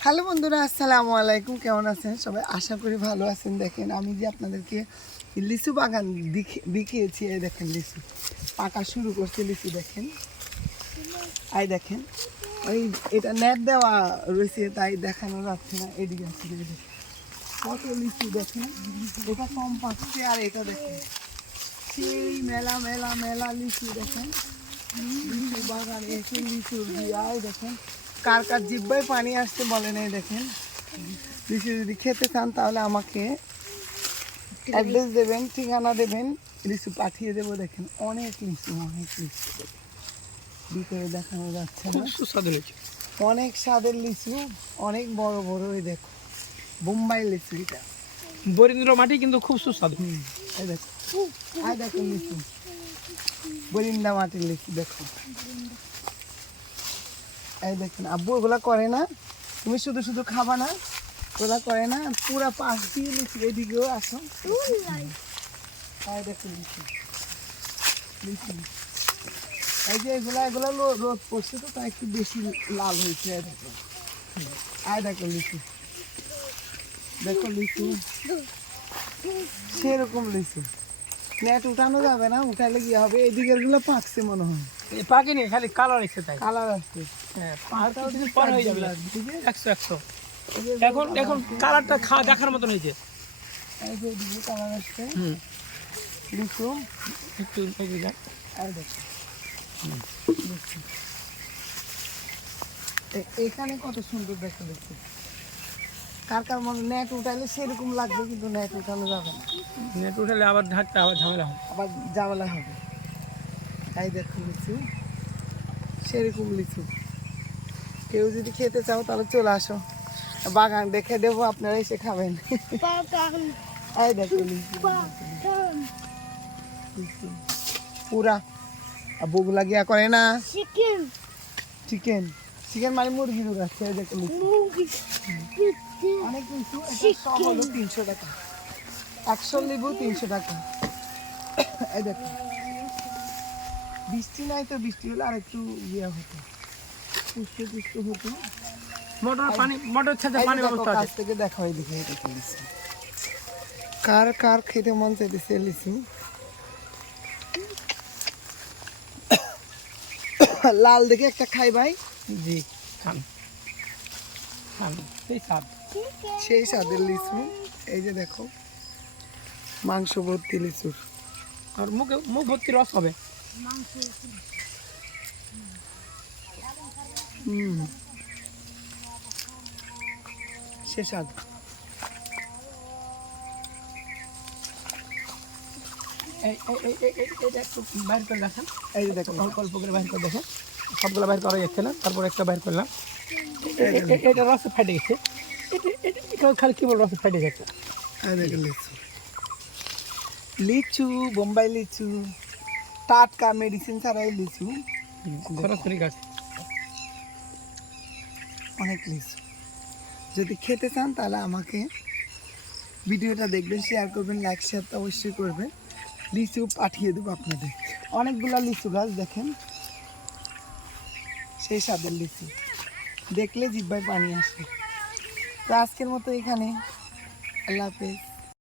Hello বন্ধুরা, আসসালামু আলাইকুম। কেমন আছেন? সবাই আশা করি ভালো আছেন। দেখেন, আমি যে আপনাদেরকে লিচু বাগান দেখে- দেখিয়েছি, এই দেখেন লিচু। পাকা শুরু করছে লিচু, দেখেন। এই দেখেন, ওই এটা নেট দেওয়া রয়েছে, তাই দেখানো যাচ্ছে না, এদিকে আছে কত লিচু, দেখেন। এটা কম পাচ্ছে, আর এটা দেখেন। সেই মেলা মেলা মেলা লিচু, দেখেন। লিচু বাগান এসে লিচু দিয়াই দেখেন। কার কার জিব্বায় পানি আসতে বলে নাই দেখেন। লিচু যদি খেতে চান তাহলে আমাকে অ্যাড্রেস দেবেন ঠিকানা দেবেন লিচু পাঠিয়ে দেবো দেখেন। অনেক লিচু অনেক লিচু। ভিতরে দেখানো যাচ্ছে অনেক স্বাদের লিচু অনেক বড় বড় ওই দেখো বোম্বাই লিচু এটা। বরীন্দ্র মাটি কিন্তু খুব সুস্বাদু। হুম, এই দেখো। এই দেখো লিচু। বরিন্দা মাটির লিচু দেখো। এই দেখেন, আব্বু ওগুলা করে না। তুমি শুধু শুধু খাবা না ওগুলা করে না। পুরা পাশ দিয়ে লিচু এদিকেও আসো। এই দেখো লিচু লিচু এই যে এগুলা এগুলা রোদ পড়ছে তো, তাই একটু বেশি লাল হয়েছে, এই দেখো এই দেখো লিচু দেখো লিচু সেরকম লিচু নেট উঠানো যাবে না উঠালে কি হবে? এদিকেরগুলো পাকছে মনে হয়। পাকেনি খালি কালার এসে তাই। কালার আসছে। হ্যাঁ পর হয়ে যাবে। একশো একশো। এখন এখন কালারটা খা দেখার মতন হয়েছে এদিকে কালার আসছে। হুম। লিচু একটু এগিয়ে যান। আর দেখো। এখানে কত সুন্দর দেখা লিচু কার কার মনে নেট উঠাইলে সেরকম লাগবে কিন্তু নেট উঠানো যাবে না। নেট উঠালে আবার ঢাকতে আবার ঝামেলা হবে। আবার জামেলা হবে। তাই দেখো লিচু। সেরকম লিচু। কেউ যদি খেতে চাও তাহলে চলে আসো। বাগান দেখে দেবো আপনারা এসে খাবেন। এই দেখো লিচু। পুরা। আর বুক লাগিয়া করে না। চিকেন চিকেন চিকেন মানে মুরগির অনেক এটা হলো তিনশো টাকা। একশো লেবু তিনশো টাকা। এই দেখো। বৃষ্টি নাই তো বৃষ্টি হলে আর একটু ইয়ে হতো। পুষ্ট পুষ্ট হতো। মোটর পানি মোটর এই পানি ব্যবস্থা কাছ থেকে দেখা দেখে এটা লিচু কার কার খেতে মন চাইতেছে লিচু লাল দেখে একটা খাই ভাই। জি খান। খান সেই স্বাদ। সেই স্বাদের লিচু। এই যে দেখো মাংস ভর্তি লিচুর আর মুখে মুখ ভর্তি রস হবে। হুম। সে স্বাদ। এই এই এই এই- এই- এটা একটু বাইর করে দেখেন। এই যে দেখো। অল্প অল্প করে বাইর করে দেখেন। সবগুলো বাইর করা যাচ্ছে না তারপর একটা বাইর করলাম। এটা রসে ফেটে গেছে খালি কি বল রসে ফেটে গেছে লিচু বোম্বাই লিচু টাটকা মেডিসিন ছাড়াই লিচু সরাসরি গাছ অনেক লিচু যদি খেতে চান তাহলে আমাকে ভিডিওটা দেখবেন শেয়ার করবেন লাইক শেয়ার অবশ্যই করবেন লিচু পাঠিয়ে দেবো আপনাদের অনেকগুলো লিচু গাছ দেখেন সেই স্বাদের লিচি। দেখলে জিব্বায় পানি আসে। তো আজকের মতো এখানে। আল্লাহ হাফেজ।